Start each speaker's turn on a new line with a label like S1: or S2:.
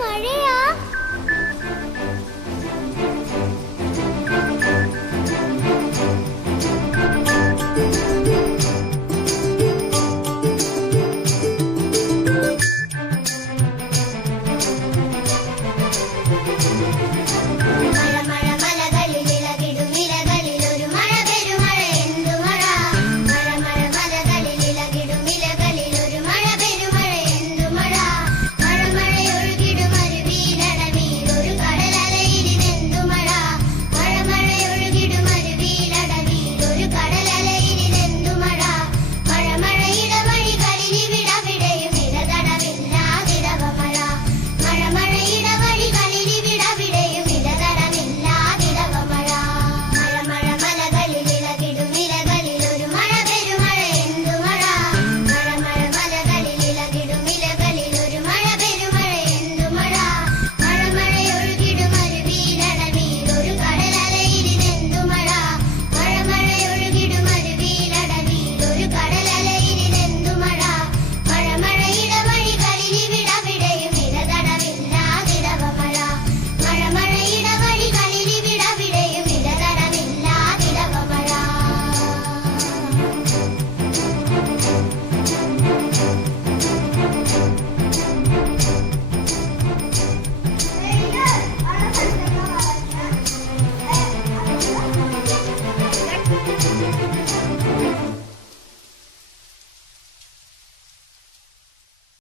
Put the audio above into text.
S1: മഴയാ